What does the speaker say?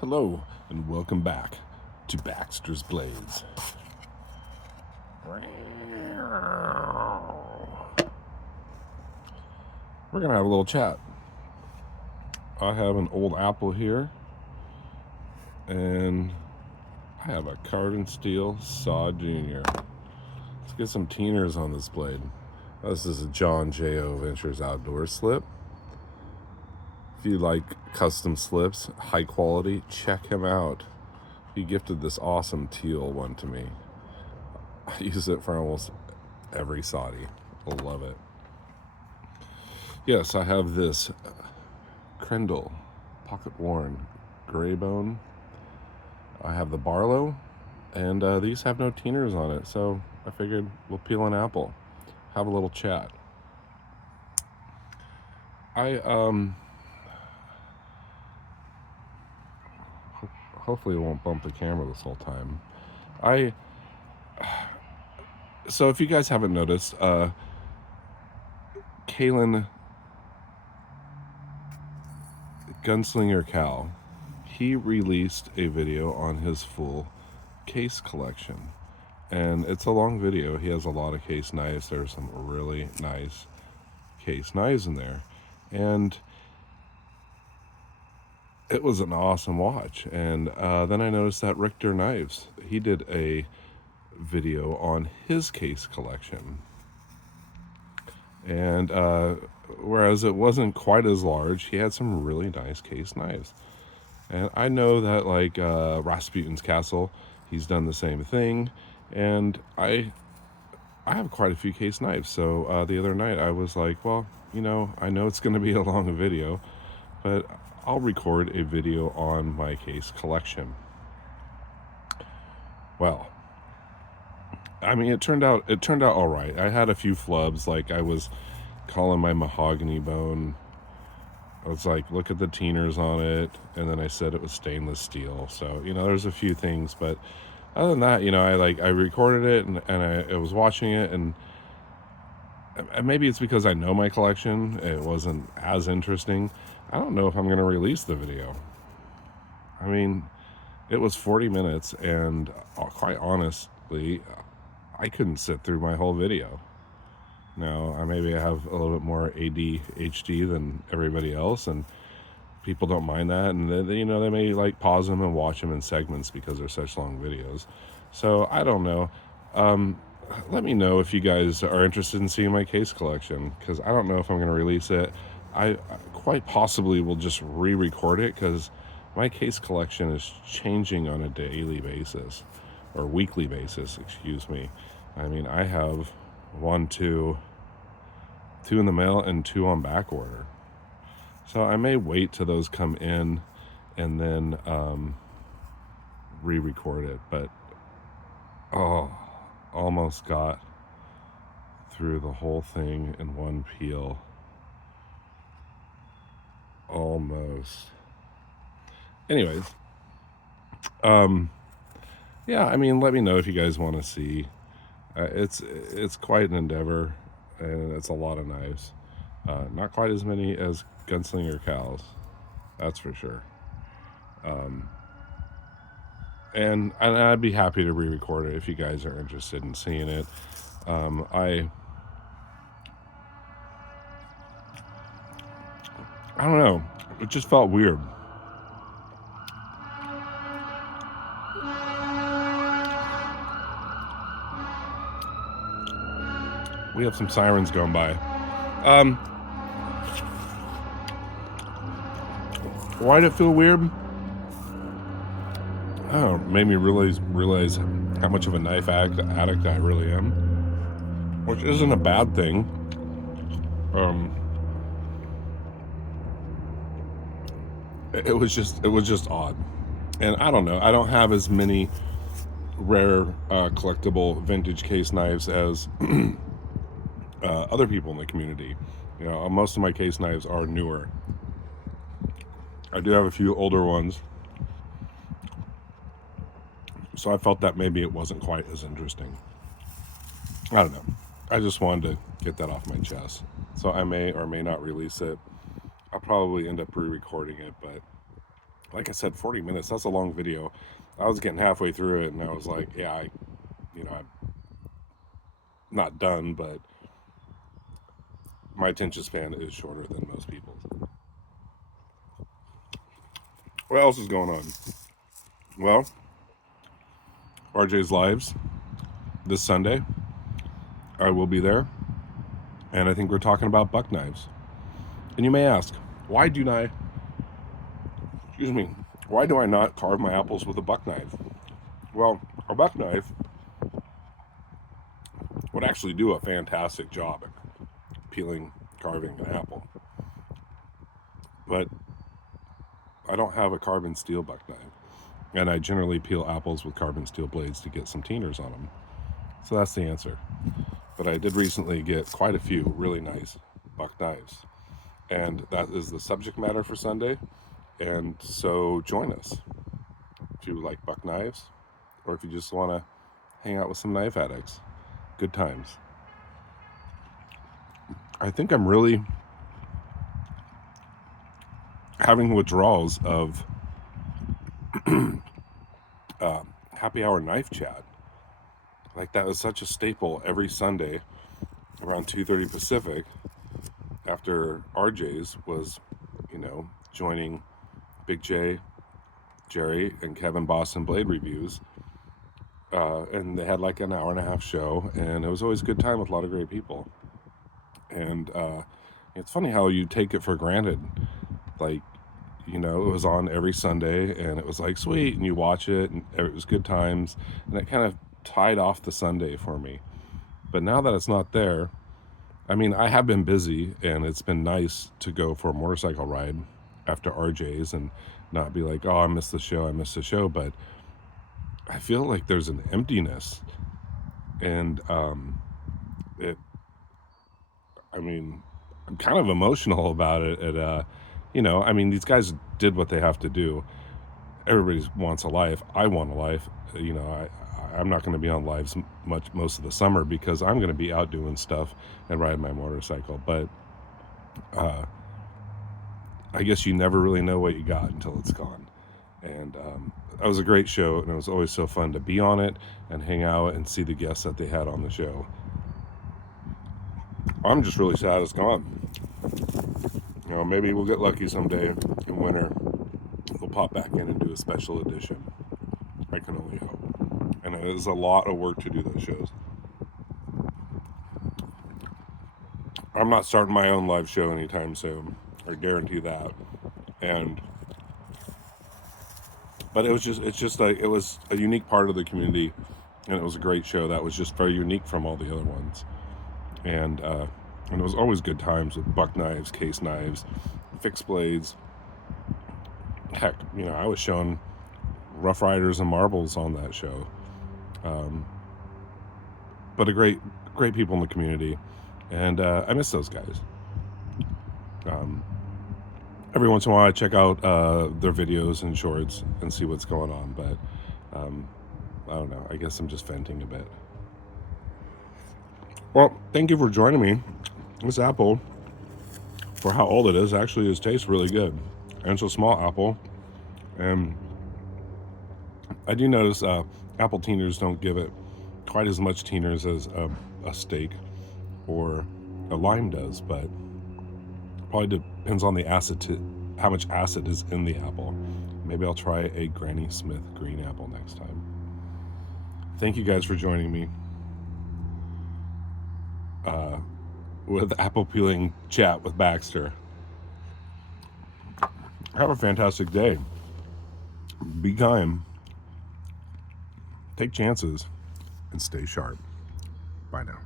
Hello, and welcome back to Baxter's Blades. We're going to have a little chat. I have an old Apple here, and I have a carbon steel Saw Jr. Let's get some teeners on this blade. This is a John J.O. Ventures Outdoor slip. If you like custom slips, high quality, check him out. He gifted this awesome teal one to me. I use it for almost every Saudi. I love it. Yes, I have this Crendel pocket worn gray bone. I have the Barlow, and these have no teeners on it, so I figured we'll peel an apple, have a little chat. Hopefully it won't bump the camera this whole time. So if you guys haven't noticed, Kalen Gunslinger Cal, he released a video on his full case collection, and it's a long video. He has a lot of case knives. There's some really nice case knives in there, and it was an awesome watch. And then I noticed that Richter Knives, he did a video on his case collection, and whereas it wasn't quite as large, he had some really nice case knives. And I know that, like, Rasputin's Castle, he's done the same thing, and I have quite a few case knives. So the other night I was like, well, I know it's going to be a long video, but I'll record a video on my case collection. Well, I mean, it turned out all right. I had a few flubs, like I was calling my mahogany bone. I was like, look at the teeners on it, and then I said it was stainless steel. So, there's a few things, but other than that, I recorded it, and I was watching it, and maybe it's because I know my collection, it wasn't as interesting. I don't know if I'm going to release the video. I mean, it was 40 minutes, and quite honestly, I couldn't sit through my whole video. Now, maybe I have a little bit more ADHD than everybody else, and people don't mind that, and they may like pause them and watch them in segments because they're such long videos. So I don't know. Let me know if you guys are interested in seeing my case collection, because I don't know if I'm going to release it. I quite possibly will just re-record it, because my case collection is changing on a daily basis, or weekly basis, excuse me. I mean, I have 2 in the mail and 2 on back order. So I may wait till those come in and then re-record it. But almost got through the whole thing in one peel. Almost. Anyways, yeah, I mean, let me know if you guys want to see. It's quite an endeavor, and it's a lot of knives. Not quite as many as Gunslinger Cal's, that's for sure. And I'd be happy to re-record it if you guys are interested in seeing it. I don't know. It just felt weird. We have some sirens going by. Why did it feel weird? Oh, it made me realize how much of a knife addict I really am, which isn't a bad thing. It was just odd, and I don't know. I don't have as many rare collectible vintage case knives as other people in the community. Most of my case knives are newer. I do have a few older ones, so I felt that maybe it wasn't quite as interesting. I don't know. I just wanted to get that off my chest. So I may or may not release it. I'll probably end up re-recording it, but like I said, 40 minutes. That's a long video. I was getting halfway through it, and I was like, yeah, I'm not done, but my attention span is shorter than most people's. What else is going on? Well, RJ's Lives this Sunday. I will be there, and I think we're talking about buck knives. And you may ask, why do I not carve my apples with a buck knife? Well, a buck knife would actually do a fantastic job at peeling, carving an apple. But I don't have a carbon steel buck knife. And I generally peel apples with carbon steel blades to get some tieners on them. So that's the answer. But I did recently get quite a few really nice buck knives. And that is the subject matter for Sunday. And so join us if you like buck knives, or if you just want to hang out with some knife addicts. Good times. I think I'm really having withdrawals of happy hour knife chat. Like, that was such a staple every Sunday around 2:30 Pacific after RJ's was, joining Big J, Jerry, and Kevin Boston Blade reviews. And they had like an hour and a half show, and it was always a good time with a lot of great people. And it's funny how you take it for granted. Like, it was on every Sunday, and it was like, sweet, and you watch it, and it was good times, and it kind of tied off the Sunday for me. But now that it's not there, I mean, I have been busy, and it's been nice to go for a motorcycle ride after RJ's and not be like, oh, I missed the show, but I feel like there's an emptiness, and I'm kind of emotional about it. These guys did what they have to do. Everybody wants a life. I want a life. I'm not going to be on lives most of the summer because I'm going to be out doing stuff and riding my motorcycle. But I guess you never really know what you got until it's gone. And that was a great show, and it was always so fun to be on it and hang out and see the guests that they had on the show. I'm just really sad it's gone. Maybe we'll get lucky someday in winter. We'll pop back in and do a special edition. I can only hope. And it is a lot of work to do those shows. I'm not starting my own live show anytime soon. I guarantee that. But it was a unique part of the community, and it was a great show that was just very unique from all the other ones. And it was always good times with buck knives, case knives, fixed blades. Heck, I was showing Rough Riders and marbles on that show. But a great people in the community, and I miss those guys. Every once in a while I check out their videos and shorts and see what's going on, but I don't know. I guess I'm just venting a bit. Well, thank you for joining me. This apple, for how old it is, actually tastes really good. And it's a small apple. And I do notice apple tieners don't give it quite as much tieners as a steak or a lime does, but probably depends on the how much acid is in the apple. Maybe I'll try a Granny Smith green apple next time. Thank you guys for joining me with apple peeling chat with Baxter. Have a fantastic day. Be kind. Take chances and stay sharp. Bye now.